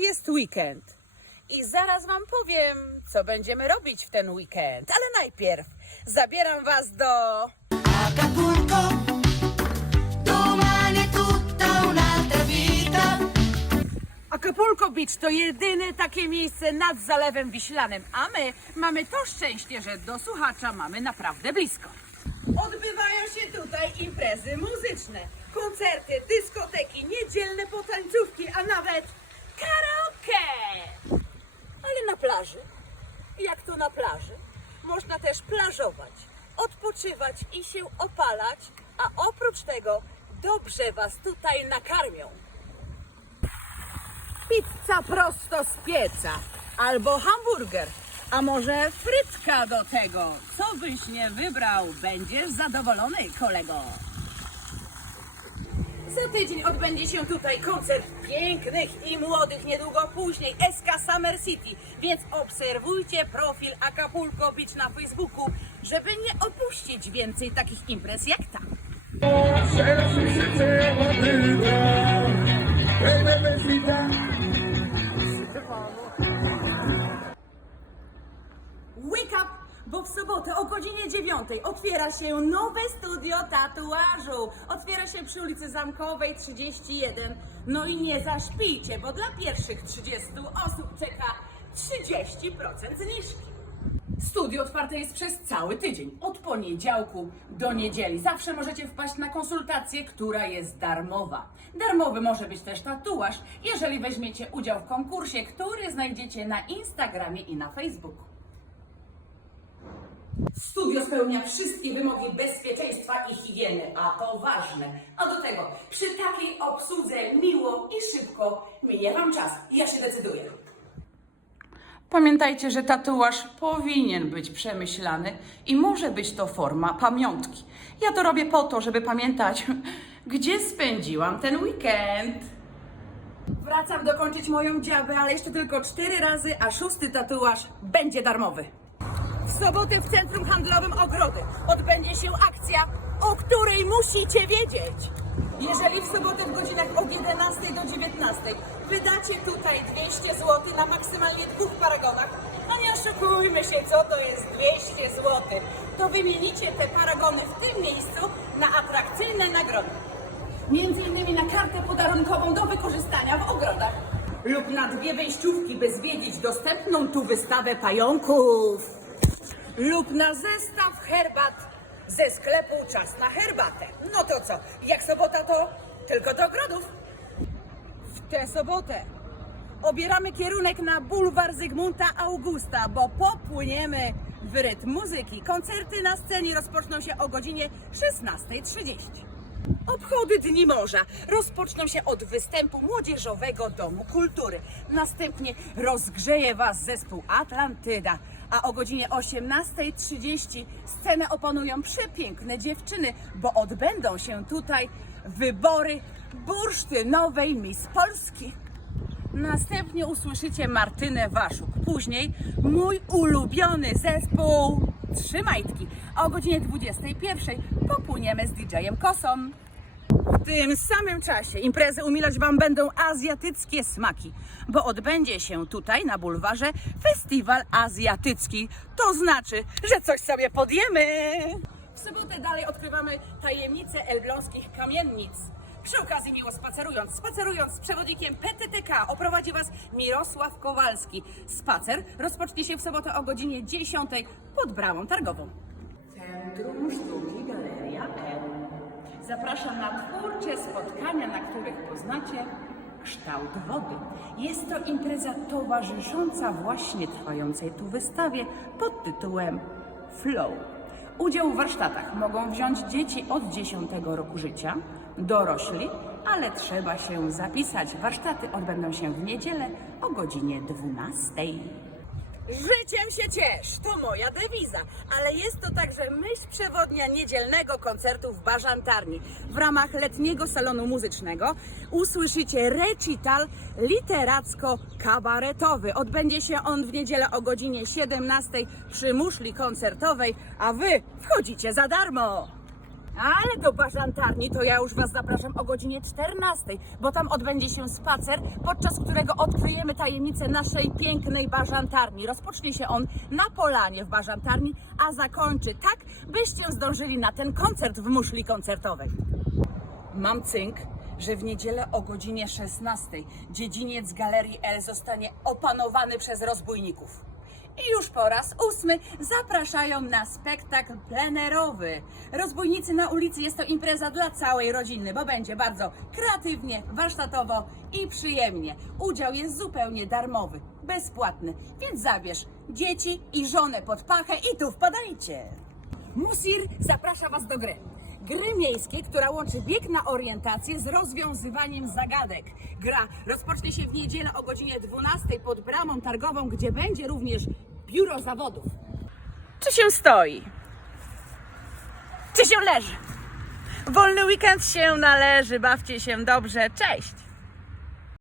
jest weekend. I zaraz Wam powiem, co będziemy robić w ten weekend. Ale najpierw zabieram Was do. Acapulco. Acapulco Beach to jedyne takie miejsce nad Zalewem Wiślanym, a my mamy to szczęście, że do słuchacza mamy naprawdę blisko. Odbywają się tutaj imprezy muzyczne, koncerty, dyskoteki, niedzielne potańcówki, a nawet karaoke! Ale na plaży, jak to na plaży, można też plażować, odpoczywać i się opalać, a oprócz tego dobrze Was tutaj nakarmią pizza prosto z pieca albo hamburger, a może frytka do tego. Co byś nie wybrał, będziesz zadowolony, kolego. Za tydzień odbędzie się tutaj koncert pięknych i młodych, niedługo później SK Summer City, więc obserwujcie profil Acapulco Beach na Facebooku, żeby nie opuścić więcej takich imprez jak ta. Wake Bo w sobotę o godzinie 9 otwiera się nowe studio tatuażu. Otwiera się przy ulicy Zamkowej 31. No i nie zaśpijcie, bo dla pierwszych 30 osób czeka 30% zniżki. Studio otwarte jest przez cały tydzień, od poniedziałku do niedzieli. Zawsze możecie wpaść na konsultację, która jest darmowa. Darmowy może być też tatuaż, jeżeli weźmiecie udział w konkursie, który znajdziecie na Instagramie i na Facebooku. Studio spełnia wszystkie wymogi bezpieczeństwa i higieny, a to ważne. A do tego, przy takiej obsłudze miło i szybko minie Wam czas. Ja się decyduję. Pamiętajcie, że tatuaż powinien być przemyślany i może być to forma pamiątki. Ja to robię po to, żeby pamiętać, gdzie spędziłam ten weekend. Wracam dokończyć moją dziabę, ale jeszcze tylko cztery razy, a szósty tatuaż będzie darmowy. W sobotę w Centrum Handlowym Ogrody odbędzie się akcja, o której musicie wiedzieć. Jeżeli w sobotę w godzinach od 11 do 19 wydacie tutaj 200 zł na maksymalnie dwóch paragonach, no nie oszukujmy się, co to jest 200 zł, to wymienicie te paragony w tym miejscu na atrakcyjne nagrody. Między innymi na kartę podarunkową do wykorzystania w ogrodach lub na dwie wejściówki, by zwiedzić dostępną tu wystawę pająków lub na zestaw herbat ze sklepu Czas na herbatę. No to co, jak sobota to tylko do ogrodów. W tę sobotę obieramy kierunek na bulwar Zygmunta Augusta, bo popłyniemy w rytm muzyki. Koncerty na scenie rozpoczną się o godzinie 16.30. Obchody Dni Morza rozpoczną się od występu Młodzieżowego Domu Kultury. Następnie rozgrzeje Was zespół Atlantyda, a o godzinie 18.30 scenę opanują przepiękne dziewczyny, bo odbędą się tutaj wybory bursztynowej Miss Polski. Następnie usłyszycie Martynę Waszuk. Później mój ulubiony zespół Trzymajtki. A o godzinie 21 popłyniemy z DJ-em Kosą. W tym samym czasie imprezy umilać Wam będą azjatyckie smaki, bo odbędzie się tutaj na bulwarze festiwal azjatycki. To znaczy, że coś sobie podjemy. W sobotę dalej odkrywamy tajemnice elbląskich kamiennic. Przy okazji miło spacerując, spacerując z przewodnikiem PTTK oprowadzi Was Mirosław Kowalski. Spacer rozpocznie się w sobotę o godzinie 10 pod bramą targową. Centrum Sztuki Galeria M. Zapraszam na twórcze spotkania, na których poznacie kształt wody. Jest to impreza towarzysząca właśnie trwającej tu wystawie pod tytułem Flow. Udział w warsztatach mogą wziąć dzieci od 10 roku życia, dorośli, ale trzeba się zapisać. Warsztaty odbędą się w niedzielę o godzinie 12. Życiem się ciesz, to moja dewiza, ale jest to także myśl przewodnia niedzielnego koncertu w Bażantarni. W ramach letniego salonu muzycznego usłyszycie recital literacko-kabaretowy. Odbędzie się on w niedzielę o godzinie 17 przy muszli koncertowej, a wy wchodzicie za darmo. Ale do Bażantarni to ja już Was zapraszam o godzinie 14, bo tam odbędzie się spacer, podczas którego odkryjemy tajemnicę naszej pięknej Bażantarni. Rozpocznie się on na polanie w Bażantarni, a zakończy tak, byście zdążyli na ten koncert w muszli koncertowej. Mam cynk, że w niedzielę o godzinie 16 dziedziniec Galerii L zostanie opanowany przez rozbójników. I już po raz ósmy zapraszają na spektakl plenerowy. Rozbójnicy na ulicy jest to impreza dla całej rodziny, bo będzie bardzo kreatywnie, warsztatowo i przyjemnie. Udział jest zupełnie darmowy, bezpłatny, więc zabierz dzieci i żonę pod pachę i tu wpadajcie. Musir zaprasza Was do gry. Gry miejskiej, która łączy bieg na orientację z rozwiązywaniem zagadek. Gra rozpocznie się w niedzielę o godzinie 12 pod bramą targową, gdzie będzie również biuro zawodów. Czy się stoi? Czy się leży? Wolny weekend się należy, bawcie się dobrze. Cześć!